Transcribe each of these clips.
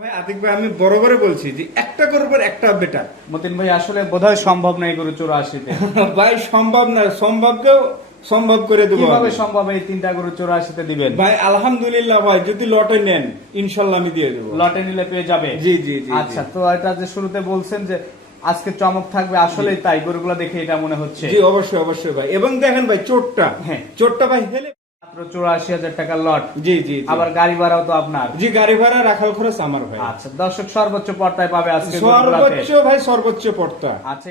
ভাই আতিক ভাই আমি বড় করে বলছি যে একটা গরুর পর একটা বেটার মতিন ভাই আসলে বোধহয় সম্ভব নাই গরু চৌরাশিতে। ভাই সম্ভব না সম্ভবকেও সম্ভব করে দেবো কীভাবে সম্ভব এই তিনটা গরু চৌরাশিতে দিবেন? ভাই আলহামদুলিল্লাহ ভাই যদি লটে নেন ইনশাল্লাহ আমি দিয়ে দেবো। লটে নিলে পেয়ে যাবে? জি, জি, জি, আচ্ছা তো এটা যে শুরুতে বলছেন যে আজকে চমক থাকবে আসলে তাই গরুগুলো দেখে এটা মনে হচ্ছে। জি অবশ্যই অবশ্যই ভাই। এবং দেখেন ভাই চোটটা। হ্যাঁ। চোটটা ভাই হেলে চৌরাশি হাজার টাকার লট। জি জি জি। আবার গাড়ি ভাড়াও তো আপনার। জি গাড়ি ভাড়া রাখাল খরচ আমার ভাই। আচ্ছা দর্শক সর্বোচ্চ পর্দায় পাবে আজকে সর্বোচ্চ ভাই সর্বোচ্চ পড়তা আচ্ছা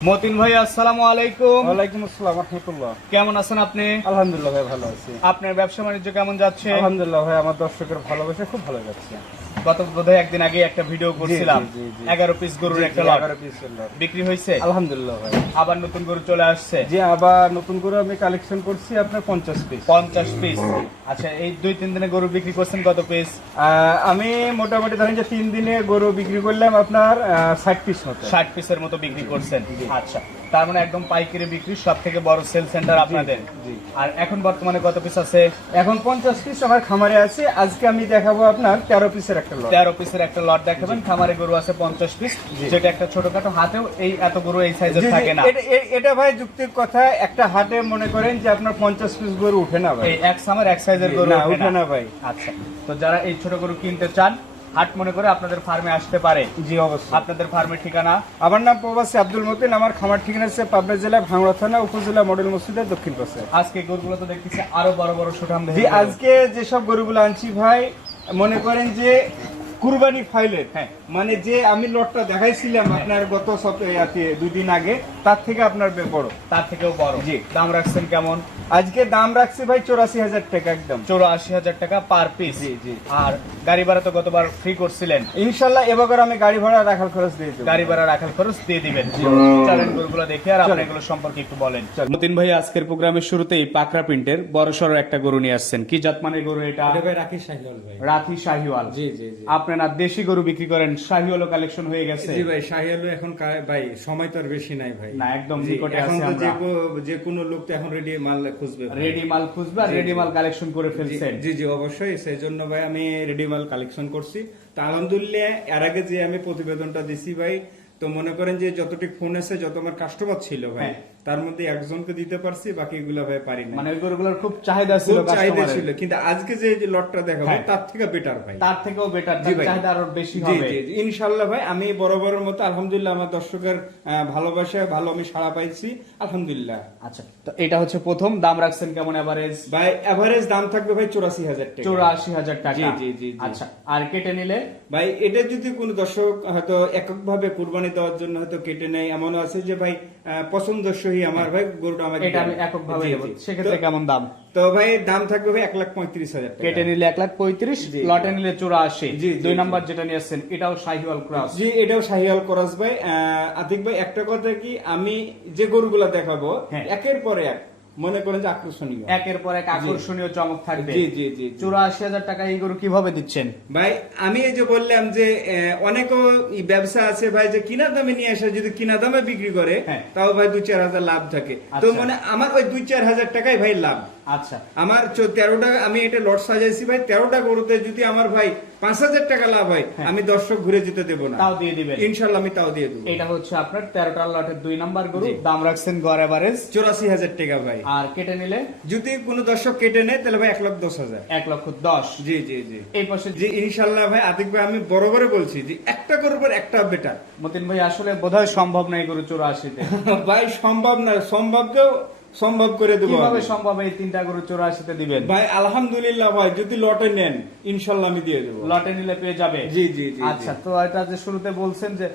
মতিন ভাই আসসালামু আলাইকুম। ওয়ালাইকুম আসসালাম রহমতুল্লাহ। কেমন আছেন আপনি? আলহামদুলিল্লাহ ভাই ভালো আছি। আপনার ব্যবসা বাণিজ্য কেমন যাচ্ছে? আলহামদুলিল্লাহ ভাই আমার দর্শকের ভালোবাসা খুব ভালো যাচ্ছে। গত বোধহয় একদিন আগে একটা ভিডিও করছিলাম। এগারো পিস গরুর একটা লট। বিক্রি হয়েছে? আলহামদুলিল্লাহ ভাই। আবার নতুন গরু চলে আসছে? যে আবার নতুন করে আমি কালেকশন করছি আপনার পঞ্চাশ পিস পঞ্চাশ পিস আচ্ছা এই দুই তিন দিনে গরু বিক্রি করছেন কত পিস আমি মোটামুটি ধরেন যে তিন দিনে গরু বিক্রি করলাম আপনার ষাট পিস মতো। ষাট পিসের মতো বিক্রি করছেন। আচ্ছা তার মানে একদম পাইকারি বিক্রি সব থেকে বড় সেল সেন্টার আপনাদের। আর এখন বর্তমানে কত পিস আছে? এখন পঞ্চাশ পিস আমার খামারে আছে। আজকে আমি দেখাবো আপনার তেরো পিসের একটা তেরো পিসের একটা লট দেখাবেন। খামারে গরু আছে পঞ্চাশ পিস যেটা একটা ছোটখাটো হাতেও এই এত গরু এই সাইজের থাকে না। এটা- ভাই যুক্তির কথা একটা হাটে মনে করেন যে আপনার পঞ্চাশ পিস গরু উঠে না ভাই। এক সামার এক সাইজের গরু উঠে না ভাই। আচ্ছা। তো যারা এই ছোট গরু কিনতে চান হাট মনে করে আপনাদের ফার্মে আসতে পারে। জি অবশ্যই। আপনাদের ফার্মের ঠিকানা? আমার নাম প্রবাসী আব্দুল মতিন। আমার খামার ঠিকানা হচ্ছে পাবনা জেলা ভাঙড়া থানা উপজেলা মডেল মসজিদের দক্ষিণ পাশে। আজকে গরুগুলো তো দেখতেছি আরও বড় বড় সুঠাম জি আজকে যেসব গরুগুলো আনছি ভাই মনে করেন যে কুরবানি ফাইলের হ্যাঁ। মানে যে আমি লটটা দেখাইছিলাম আপনার গত সপ্তাহে দুই দিন আগে তার থেকে আপনার বড়। তার থেকেও বড়। জি। দাম রাখছেন কেমন? আজকে দাম রাখছি ভাই চৌরাশি হাজার টাকা একদম। চৌরাশি হাজার টাকা পার পিস জি, জি। আর গাড়ি ভাড়া তো গতবার ফ্রি করছিলেন। ইনশাল্লাহ এবার আমি গাড়ি ভাড়া রাখার খরচ দিয়ে দেবো। গাড়ি ভাড়া রাখার খরচ দিয়ে দিবেন। চলেন গরুগুলো দেখে আর আপনি এগুলো সম্পর্কে একটু বলেন। মতিন ভাই আজকের প্রোগ্রামের শুরুতেই পাকরা প্রিন্টের বড় সড়ো একটা গরু নিয়ে আসছেন। কি জাত মানে গরু এটা? রাখি শাহিওয়াল ভাই। রাথি শাহিওয়াল। জি জি জি। আপনারা দেশি গরু বিক্রি করেন শাহিওয়ালও কালেকশন হয়ে গেছে। জি ভাই শাহিওয়ালও এখন ভাই সময় তো আর বেশি নাই ভাই। না, একদম নিকটে আছি আমরা। যে কোনো লোক তো এখন রেডি মাল খুঁজবে রেডি মাল খুঁজবে আর রেডি মাল কালেকশন করে ফেলছেন। জি জি অবশ্যই। সেই জন্য ভাই আমি রেডি মাল কালেকশন করছি। তো আলহামদুলিল্লাহ এর আগে যে আমি প্রতিবেদনটা দিছি ভাই তো মনে করেন যে যতটুকু ফোন এসে যত আমার কাস্টমার ছিল ভাই হ্যাঁ। তার মধ্যে একজনকে দিতে পারছি বাকিগুলো ভাই পারি না মানে গরুগুলোর খুব চাহিদা ছিল চাহিদা ছিল কিন্তু আজকে যে যে লটটা দেখাবো হ্যাঁ। তার থেকে বেটার ভাই। তার থেকেও বেটার চাহিদা আরও বেশি হবে। জি জি। ইনশাল্লাহ ভাই আমি বরাবরের মতো আলহামদুলিল্লাহ আমার দর্শকের ভালোবাসায় ভালো আমি সাড়া পাইছি আলহামদুলিল্লাহ। আচ্ছা তো এটা হচ্ছে প্রথম দাম রাখছেন কেমন এভারেজ ভাই এভারেজ দাম থাকবে ভাই চৌরাশি হাজার টাকা। চৌরাশি হাজার টাকা। জি, জি, জি। আচ্ছা আর কেটে নিলে? ভাই এটা যদি কোনো দর্শক হয়তো এককভাবে কুরবানি দেওয়ার জন্য হয়তো কেটে নেয় এমনও আছে যে ভাই পছন্দসই আমার ভাই গরুটা আমার এটা আমি এককভাবে একক ভাবে জি, সেক্ষেত্রে কেমন দাম? তো ভাই দাম থাকবে ভাই এক লাখ পঁয়ত্রিশ হাজার কেটে নিলে এক লাখ পঁয়ত্রিশ লটে নিলে চৌরাশি। দুই নাম্বার যেটা নিয়ে আসছেন এটাও শাহিওয়াল ক্রস। জি এটাও শাহিওয়াল ক্রস ভাই। আতিক ভাই একটা কথা কি আমি যে গরুগুলা দেখাবো হ্যাঁ। একের পরে এক মনে করেন যে আকর্ষণীয় একের পর এক আকর্ষণীয় চমক থাকবে জি জি জি। চৌরাশি হাজার টাকা এই গরু কীভাবে দিচ্ছেন ভাই আমি এই যে বললাম যে আহ, অনেকও ই ব্যবসা আছে ভাই যে কিনা দামে নিয়ে আসে যদি কিনা দামে বিক্রি করে হ্যাঁ। তাও ভাই দুই চার হাজার লাভ থাকে তো আচ্ছা। মানে আমার ওই দুই চার হাজার টাকাই ভাই লাভ আচ্ছা। আমার তেরোটা আমি এটা লট সাজাইছি ভাই। তেরোটা গরুতে যদি আমার ভাই পাঁচ হাজার টাকা লাভ হয় হ্যাঁ। আমি দর্শক ঘুরে যেতে দেবো না। তাও দিয়ে দিবেন। ইনশাল্লাহ আমি তাও দিয়ে দেবো। এটা হচ্ছে আপনার তেরোটা লটের দুই নাম্বার গরু। দাম রাখছেন গড় এভারেজ চৌরাশি হাজার টাকা ভাই। আর কেটে নিলে? যদি কোনো দর্শক কেটে নেয় তাহলে ভাই এক লাখ দশ হাজার। এক লক্ষ দশ। জি জি জি। এই পাশে জি ইনশাল্লাহ ভাই আতিক ভাই আমি বড় করে বলছি যে একটা গরুর পর একটা বেটার। মতিন ভাই আসলে বোধহয় সম্ভব নাই গরু চৌরাশিতে। ভাই সম্ভব না সম্ভবকেও সম্ভব করে দেবো কীভাবে সম্ভব এই তিনটা গরু চৌরাশিতে দিবেন? ভাই আলহামদুলিল্লাহ ভাই যদি লটে নেন ইনশাল্লাহ আমি দিয়ে দেবো। লটে নিলে পেয়ে যাবে? জি জি জি। আচ্ছা তো এটা যে শুরুতে বলছেন যে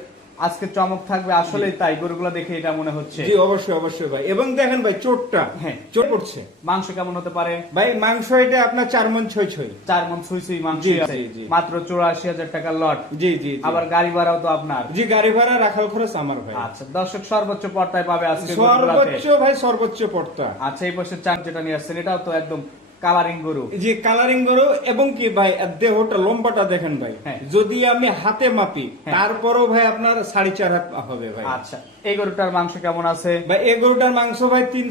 আজকে চমক থাকবে আসলেই তাই গরুগুলো দেখে এটা মনে হচ্ছে। জি অবশ্যই অবশ্যই ভাই। এবং দেখেন ভাই চোটটা হ্যাঁ। চোট পড়ছে। মাংস কেমন হতে পারে? ভাই মাংস এটা আপনার চার মন ছয় ছয়। চার মন সুই সুই মাংস আছে। মাত্র চৌরাশি হাজার টাকার লট। জি জি। আবার গাড়ি ভাড়াও তো আপনার। জি গাড়ি ভাড়া রাখাল খরচ আমার ভাই। আচ্ছা দর্শক সর্বোচ্চ পর্দায় পাবে আজকে সর্বোচ্চ ভাই সর্বোচ্চ পড়তা আচ্ছা এই বছর চার যেটা নিয়ে আসছেন এটাও তো একদম কালারিং গরু যে কালারিং গরু এবং কি ভাই দেহটা লম্বাটা দেখেন ভাই। হ্যাঁ। যদি আমি হাতে মাপি হ্যাঁ। তারপরও ভাই আপনার সাড়ে চার হাত হবে ভাই। আচ্ছা এই গরুটার মাংস কেমন আছে? ভাই এই গরুটার মাংস ভাই তিন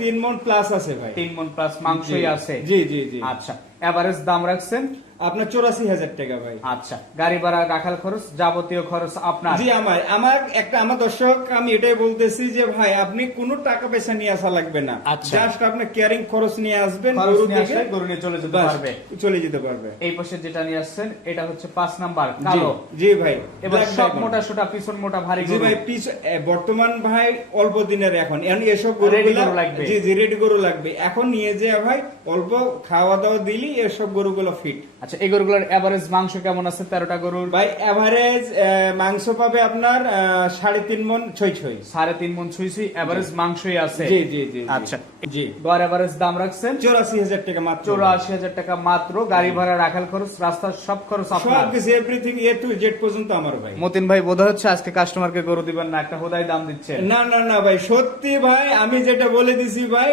তিন মন প্লাস আছে ভাই। তিন মন প্লাস মাংসই আছে। জি জি জি। আচ্ছা এভারেজ দাম রাখছেন? আপনার চৌরাশি হাজার টাকা ভাই। আচ্ছা গাড়ি ভাড়া রাখাল খরচ যাবতীয় খরচ আপনার? জি আমার আমার একটা আমার দর্শক আমি এটাই বলতেছি যে ভাই আপনি কোনো টাকা পয়সা নিয়ে আসা লাগবে না। আচ্ছা। জাস্ট আপনি কেয়ারিং খরচ নিয়ে আসবেন গরু নিয়ে গরু নিয়ে চলে যেতে পারবে। চলে যেতে পারবে। এই পাশে যেটা নিয়ে আসছেন এটা হচ্ছে পাঁচ নাম্বার কালো। জি ভাই এবার সব মোটা সোটা পিছন মোটা ভারী জি ভাই পিছ- বর্তমান ভাই অল্প দিনের এখন। এসব গরু লাগবে। জি জি রেডি গরু লাগবে। এখন নিয়ে যে ভাই অল্প খাওয়া দাওয়া দিলি এসব গরুগুলো ফিট আচ্ছা এই গরুগুলোর এভারেজ মাংস কেমন আছে? তেরোটা গরুর? ভাই এভারেজ মাংস পাবে আপনার সাড়ে তিন মন ছয় ছয় সাড়ে তিন মন ছুঁইছি এভারেজ মাংসই আছে। জি জি জি আচ্ছা। জি। গড় এভারেজ দাম রাখছেন? চৌরাশি হাজার টাকা মাত্র। চৌরাশি হাজার টাকা মাত্র গাড়ি ভাড়া রাখাল খরচ রাস্তার সব খরচ আপনার। সব কিছু এভরিথিং এ টু জেড পর্যন্ত আমার ভাই। মতিন ভাই বোধ হচ্ছে আজকে কাস্টমারকে গরু দিবেন না একটা হোদাই দাম দিচ্ছে না না না ভাই সত্যি ভাই আমি যেটা বলে দিছি ভাই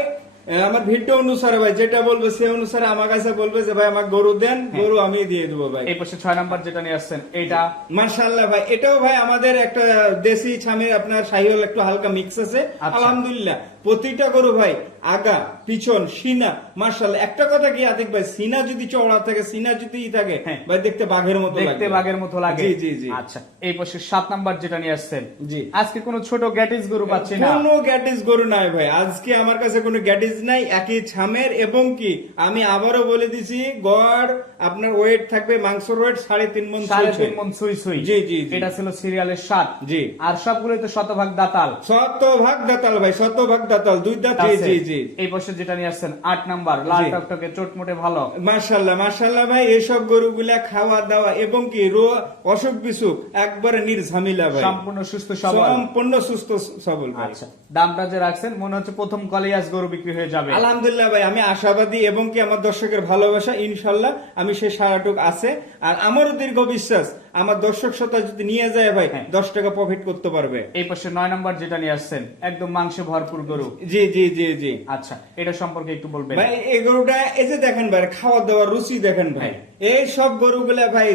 আমার ভিডিও অনুসারে ভাই যেটা বলবে সে অনুসারে আমার কাছে বলবে যে ভাই আমার গরু দেন গরু আমি দিয়ে দেবো ভাই। এই পাশে ছয় নাম্বার যেটা নিয়ে আসছেন এটা মার্শাল্লাহ ভাই এটাও ভাই আমাদের একটা দেশি ছামের আপনার শাহিওয়াল একটু হালকা মিক্স আছে। আচ্ছা। আলহামদুলিল্লাহ। প্রতিটা গরু ভাই আগা পিছন সিনা মার্শাল্লাহ একটা কথা কি আতিক ভাই সিনা যদি চওড়া থাকে সিনা যদি ই থাকে হ্যাঁ। ভাই দেখতে বাঘের মতো দেখতে বাঘের মতো লাগে জি জি জি আচ্ছা এই পাশে সাত নাম্বার যেটা নিয়ে আসছেন জি। আজকে কোনো ছোট গ্যাটিস গরু পাচ্ছি না কোনো গ্যাটিস গরু নাই ভাই আজকে আমার কাছে কোনো গ্যাটিস নাই একই ছামের এবং কি আমি আবারও বলে দিছি গড় আপনার ওয়েট থাকবে মাংসর ওয়েট সাড়ে তিন মন সাড়ে তিন। মন সুই সুই জি, জি, জি। এটা ছিল সিরিয়ালের সাত জি। আর সবগুলোই তো শতভাগ দাতাল শতভাগ দাতাল ভাই শতভাগ দাতাল দুই দাঁত জি জি জি। এই পাশে যেটা নিয়ে আসছেন আট নাম্বার লাল টকটকে চোটমোটে ভালো। মার্শাল্লাহ মার্শাল্লাহ ভাই এসব গরুগুলা খাওয়া দাওয়া এবং কি রো অসুখ বিসুখ একবারে নির্ঝামিলা ভাই। সম্পূর্ণ সুস্থ সবল। সম্পূর্ণ সুস্থ সবল আচ্ছা দামটা যে রাখছেন মনে হচ্ছে প্রথম কলেই আজ গরু বিক্রি হয়ে যাবে। আলহামদুলিল্লাহ ভাই আমি আশাবাদী এবং কি আমার দর্শকের ভালোবাসা ইনশাল্লাহ আমি সেই সারাটুক আছে। আর আমারও দীর্ঘ বিশ্বাস আমার দর্শক শ্রোতা যদি নিয়ে যায় ভাই হ্যাঁ। দশ টাকা প্রফিট করতে পারবে। এই পাশে নয় নাম্বার যেটা নিয়ে আসছেন একদম মাংসে ভরপুর গরু। জি জি জি জি। আচ্ছা এটা সম্পর্কে একটু বলবেন। ভাই এই গরুটা এই যে দেখেন ভাই খাওয়া দাওয়ার রুচি দেখেন ভাই। হ্যাঁ। এই সব গরুগুলা ভাই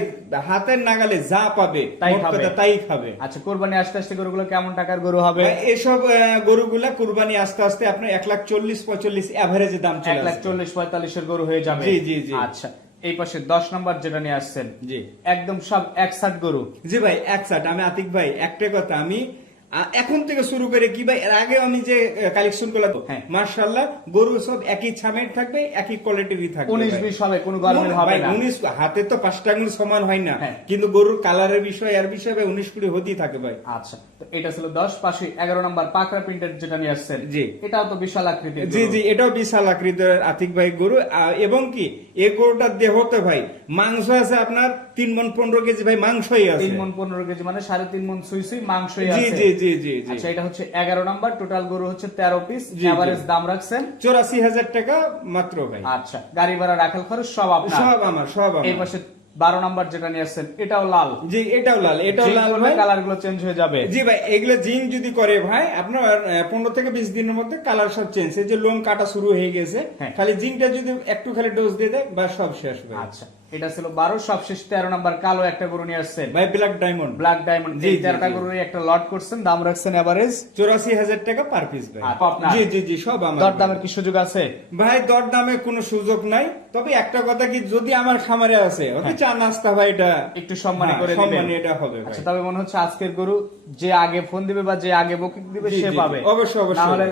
হাতের নাগালে যা পাবে তাই খাবে। তাই খাবে। আচ্ছা কোরবানি আস্তে আস্তে গরুগুলো কেমন টাকার গরু হবে? এসব গরুগুলা কুরবানি আস্তে আস্তে আপনার এক লাখ চল্লিশ পঁয়তাল্লিশ অ্যাভারেজে দাম এক চলে লাখ চল্লিশ পঁয়তাল্লিশের গরু হয়ে যাবে। জি, জি, জি। আচ্ছা। এই পাশে দশ নম্বর যেটা নিয়ে আসছেন জি। একদম সব একসাথ গরু। জি ভাই একসাথ আমি আতিক ভাই একটা কথা আমি এখন থেকে শুরু করে কি ভাই? এর আগে আমি যে কালেকশন করলাম হ্যাঁ। মার্শাল্লাহ গরু সব একই ছামের থাকবে একই কোয়ালিটিরই থাকবে উনিশ বিশ হবে কোনো গরমের হবে না। উনিশ হাতে তো পাঁচটা আঙুল সমান হয় না। হ্যাঁ। কিন্তু গরুর কালারের বিষয় আর বিষয় ভাই উনিশ কুড়ি হতেই থাকে ভাই। আচ্ছা এটা ছিল দশ পাশে এগারো নম্বর পাকড়া প্রিন্টের যেটা নিয়ে আসছেন। জি। এটাও তো বিশাল আকৃতির জি জি এটাও বিশাল আকৃতির আতিক ভাই গরু। এবং কি এই গরুটার দেহতে ভাই মাংস আছে আপনার তিন মন পনেরো কেজি ভাই মাংসই আছে। তিন মন পনেরো কেজি মানে সাড়ে তিন মন সুই সুই মাংসই আছে। জি জি জি জি আচ্ছা এটা হচ্ছে এগারো নম্বর। টোটাল গরু হচ্ছে তেরো পিস জি, জি। এভারেজ দাম রাখছেন? চৌরাশি হাজার টাকা মাত্র ভাই। আচ্ছা গাড়ি ভাড়া রাখাল খরচ সব আপনার। সব আমার সব এই পাশে বারো নম্বর যেটা নিয়ে আসছেন এটাও লাল। জি এটাও লাল এটাও লাল ভাই। কালারগুলো চেঞ্জ হয়ে যাবে। জি ভাই এগুলো জিন যদি করে ভাই আপনার পনেরো থেকে বিশ দিনের মধ্যে কালার সব চেঞ্জ এই যে লোম কাটা শুরু হয়ে গেছে হ্যাঁ। খালি জিনটা যদি একটু খালি ডোজ দিয়ে দেয় বা সব শেষ ভাই। আচ্ছা। এটা ছিল বারো সবশেষ তেরো নম্বর কালো একটা গরু নিয়ে আসছেন। ভাই ব্ল্যাক ডায়মন্ড ব্ল্যাক ডায়মন্ড জি, তেরোটা জি। গরুর একটা লট করছেন দাম রাখছেন এভারেজ চৌরাশি হাজার টাকা পার পিস ভাই। জি জি জি সব আমার দর দামের কি সুযোগ আছে? ভাই দর দামে কোনো সুযোগ নাই। তবে একটা কথা কি যদি আমার খামারে আছে ওকে চা নাস্তা ভাই এটা একটু সম্মানী হ্যাঁ, করে দিবেন। সম্মানী এটা হবে আচ্ছা তবে মনে হচ্ছে আজকের গরু যে আগে ফোন দিবে বা যে আগে বুকিং দিবে সে। পাবে। অবশ্যই, অবশ্যই।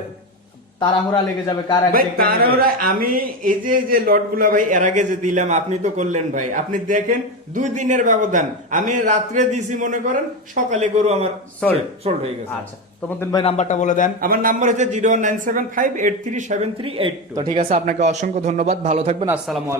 তাড়াহুড়া লেগে যাবে কার আগে ভাই কে আমি এই যে যে লটগুলা ভাই এর আগে যে দিলাম আপনি তো করলেন ভাই। আপনি দেখেন দুই দিনের ব্যবধান। আমি রাত্রে দিছি মনে করেন সকালে গরু আমার সল্ট সল্ট হয়ে গেছে। আচ্ছা তোমাদের ভাই নাম্বারটা বলে দেন। আমার নাম্বার হচ্ছে zero nine seven five eight three seven three eight তো ঠিক আছে আপনাকে অসংখ্য ধন্যবাদ ভালো থাকবেন আসসালামু আলাইকুম।